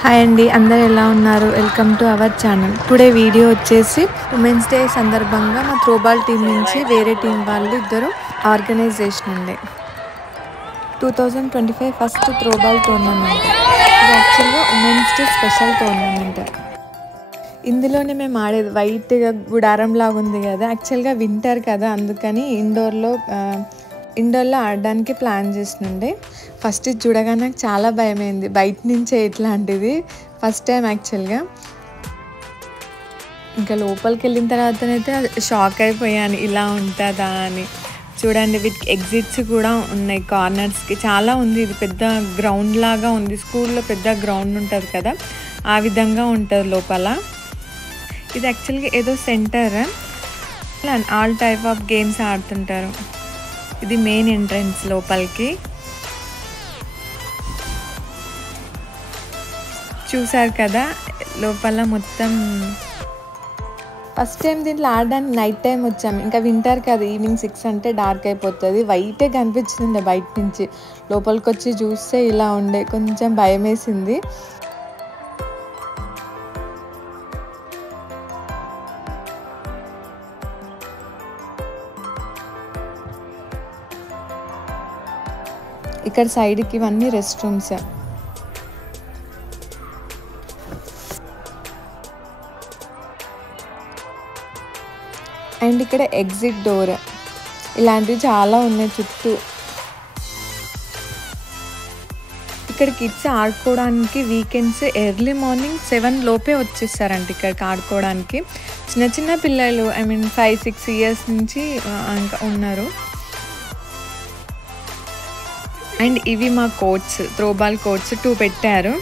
Hi అండి, అందరు ఎలా ఉన్నారు? Welcome to our channel. Today video వచ్చేసి ఉమెన్స్ డే సందర్భంగా మా త్రోబాల్ టీం నుంచి వేరే టీం వాళ్ళు ఇద్దరు ఆర్గనైజ్ చేసినండి 2025 ఫస్ట్ త్రోబాల్ టోర్నమెంట్. ఇది యాక్చువల్గా ఉమెన్స్ డే స్పెషల్ టోర్నమెంట్. ఇందులోనే మేము ఆడేది వైట్గా గుడారం లాగా ఉంది కదా, యాక్చువల్గా వింటర్ కదా, అందుకని ఇండోర్లో ఆడడానికి ప్లాన్ చేసినుండే. ఫస్ట్ ఇది చూడగానే నాకు చాలా భయమైంది, బయట నుంచే ఇట్లాంటిది ఫస్ట్ టైం యాక్చువల్గా. ఇంకా లోపలికి వెళ్ళిన తర్వాతనైతే షాక్ అయిపోయాను, ఇలా ఉంటుందా అని. చూడండి, వీటికి ఎగ్జిట్స్ కూడా ఉన్నాయి కార్నర్స్కి, చాలా ఉంది. ఇది పెద్ద గ్రౌండ్ లాగా ఉంది, స్కూల్లో పెద్ద గ్రౌండ్ ఉంటుంది కదా, ఆ విధంగా ఉంటుంది లోపల. ఇది యాక్చువల్గా ఏదో centre, all type of games ఆడుతుంటారు. ఇది మెయిన్ ఎంట్రన్స్ లోపలికి. చూసారు కదా లోపల మొత్తం. ఫస్ట్ టైం దీంట్లో ఆడడానికి నైట్ టైం వచ్చాము, ఇంకా వింటర్ కదా, ఈవినింగ్ 6 అంటే డార్క్ అయిపోతుంది. వైటే కనిపించింది బయట నుంచి, లోపలికి వచ్చి చూస్తే ఇలా ఉండే, కొంచెం భయం వేసింది. ఇక్కడ సైడ్కి ఇవన్నీ రెస్ట్ రూమ్స్. అండ్ ఇక్కడ ఎగ్జిట్ డోర్, ఇలాంటివి చాలా ఉన్నాయి చుట్టూ. ఇక్కడ కిడ్స్ ఆడుకోవడానికి వీకెండ్స్ ఎర్లీ మార్నింగ్ 7 లోపే వచ్చేస్తారంట ఇక్కడికి ఆడుకోవడానికి. చిన్న చిన్న పిల్లలు, 5-6 ఇయర్స్ నుంచి ఇంకా ఉన్నారు. అండ్ ఇవి మా కోచ్స్, త్రోబాల్ కోచ్స్ 2 పెట్టారు.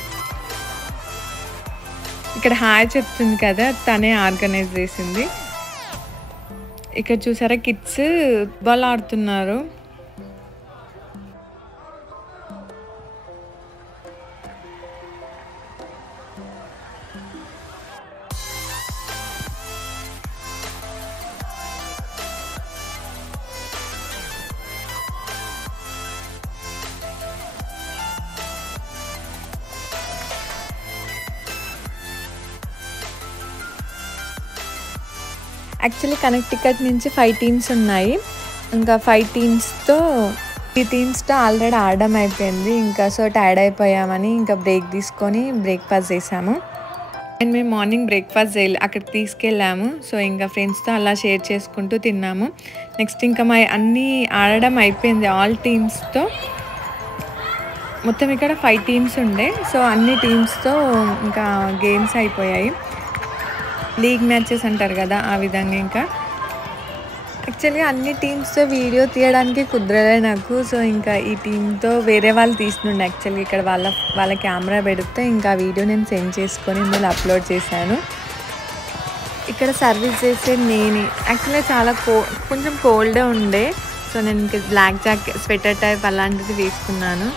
ఇక్కడ హాయ్ చెప్తుంది కదా, తనే ఆర్గనైజ్ చేసింది. ఇక్కడ చూసారా కిడ్స్ బాల్ ఆడుతున్నారు. యాక్చువల్లీ కనెక్టికట్ నుంచి 5 టీమ్స్ ఉన్నాయి. ఇంకా 5 టీమ్స్తో 3 టీమ్స్తో ఆల్రెడీ ఆడడం అయిపోయింది. ఇంకా సో టైర్డ్ అయిపోయామని ఇంకా బ్రేక్ తీసుకొని బ్రేక్ఫాస్ట్ చేసాము. అండ్ మేము మార్నింగ్ బ్రేక్ఫాస్ట్ చేయాలి, అక్కడికి తీసుకెళ్ళాము. సో ఇంకా ఫ్రెండ్స్తో అలా షేర్ చేసుకుంటూ తిన్నాము. నెక్స్ట్ ఇంకా అన్నీ ఆడడం అయిపోయింది ఆల్ టీమ్స్తో. మొత్తం ఇక్కడ 5 టీమ్స్ ఉండే, సో అన్ని టీమ్స్తో ఇంకా గేమ్స్ అయిపోయాయి. లీగ్ మ్యాచెస్ అంటారు కదా, ఆ విధంగా. ఇంకా యాక్చువల్గా అన్ని టీమ్స్తో వీడియో తీయడానికి కుదరలే నాకు. సో ఇంకా ఈ టీంతో వేరే వాళ్ళు తీస్తుండే. యాక్చువల్గా ఇక్కడ వాళ్ళ కెమెరా పెడితే ఇంకా వీడియో నేను సెండ్ చేసుకొని ఇందులో అప్లోడ్ చేశాను. ఇక్కడ సర్వీస్ చేసే నేనే. యాక్చువల్గా చాలా కొంచెం కోల్డే ఉండే, సో నేను ఇంకా బ్లాక్ జాకెట్, స్వెటర్ టైప్ అలాంటిది వేసుకున్నాను.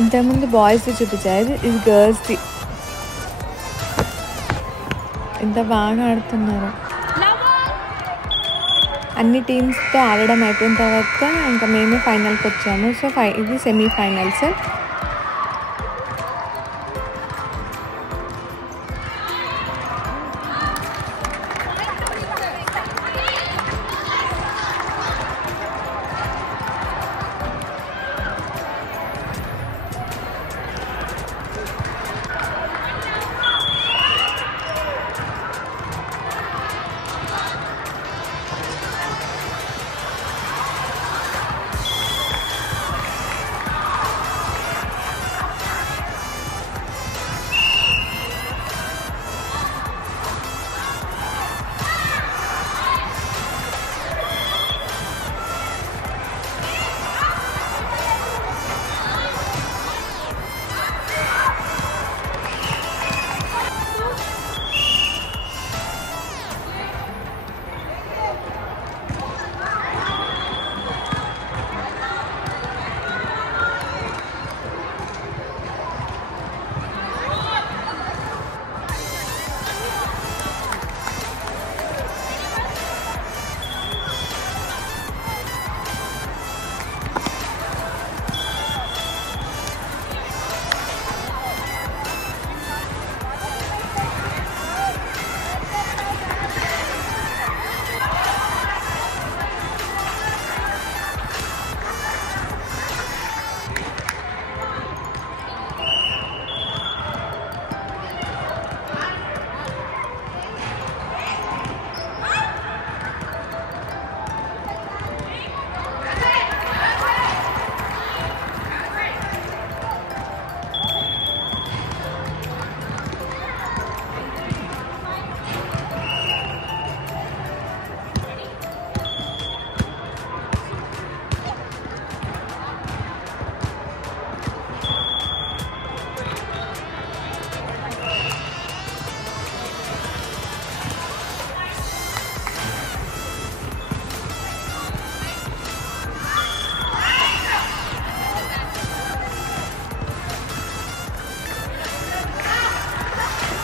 ఇంతకుముందు బాయ్స్ చూపించారు, ఇది గర్ల్స్ది. ఎంత బాగా ఆడుతున్నారు. అన్ని టీమ్స్తో ఆడడం అయిపోయిన తర్వాత ఇంకా మేమే ఫైనల్కి వచ్చాము. సో ఇది సెమీఫైనల్స్.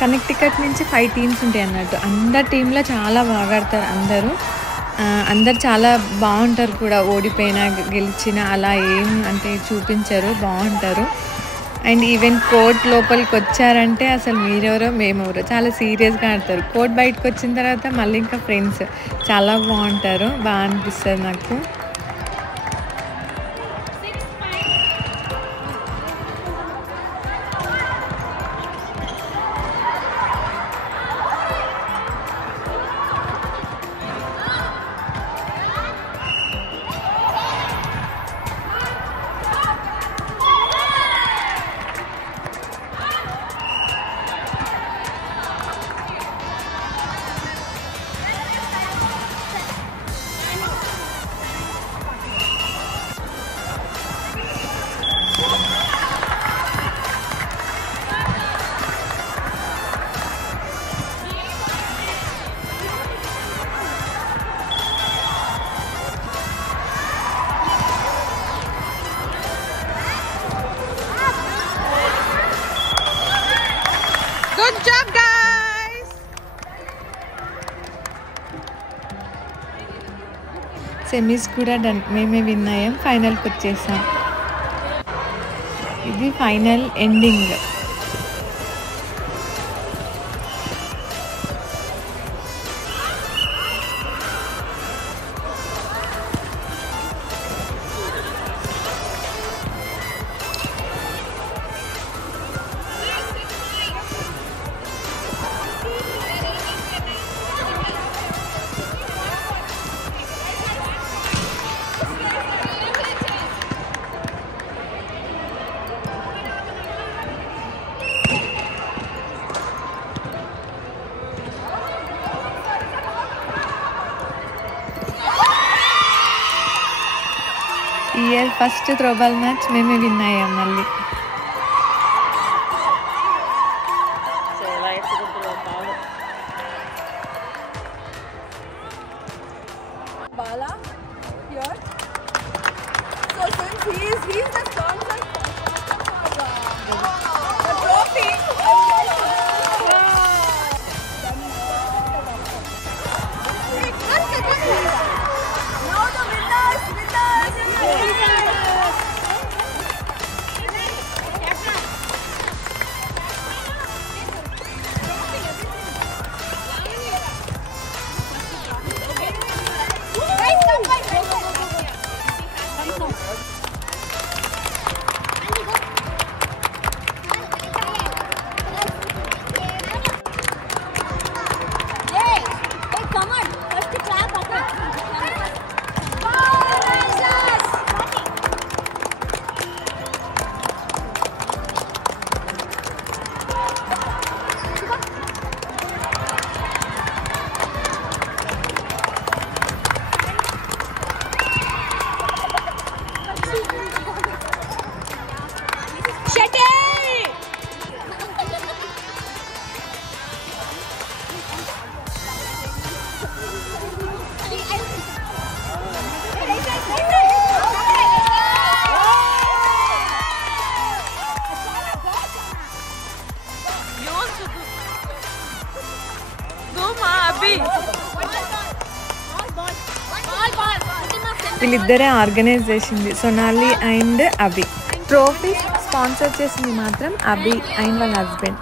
కనెక్టికట్ నుంచి 5 టీమ్స్ ఉంటాయి అన్నట్టు. అందరు టీంలో చాలా బాగా ఆడతారు అందరు చాలా బాగుంటారు కూడా. ఓడిపోయినా గెలిచినా అలా ఏం అంటే చూపించరు, బాగుంటారు. అండ్ ఈవెన్ కోర్ట్ లోపలికి వచ్చారంటే అసలు మీరెవరో మేమెవరో చాలా సీరియస్గా ఆడతారు. కోర్ట్ బయటకు వచ్చిన తర్వాత మళ్ళీ ఇంకా ఫ్రెండ్స్ చాలా బాగుంటారు, బాగా అనిపిస్తుంది నాకు. Good job, guys! సెమీస్ కూడా డన్, మేమే విన్ అయ్యాం, ఫైనల్కి వచ్చేసాం. ఇది final ending. Year first throwball match మేమే విన్ అయ్యాం మళ్ళీ. Bala here. So since he is the strong one, వీళ్ళిద్దరే ఆర్గనైజ్ చేసింది, Sonali and Abhi. Trophy sponsor చేసింది మాత్రం అభి అండ్ వాళ్ళ husband.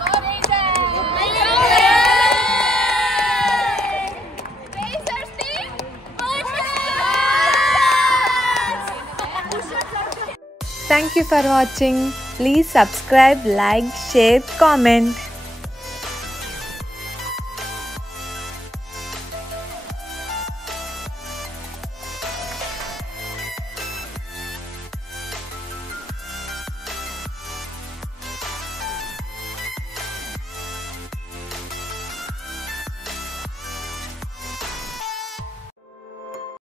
Thank you for watching. Please subscribe, like, share, comment.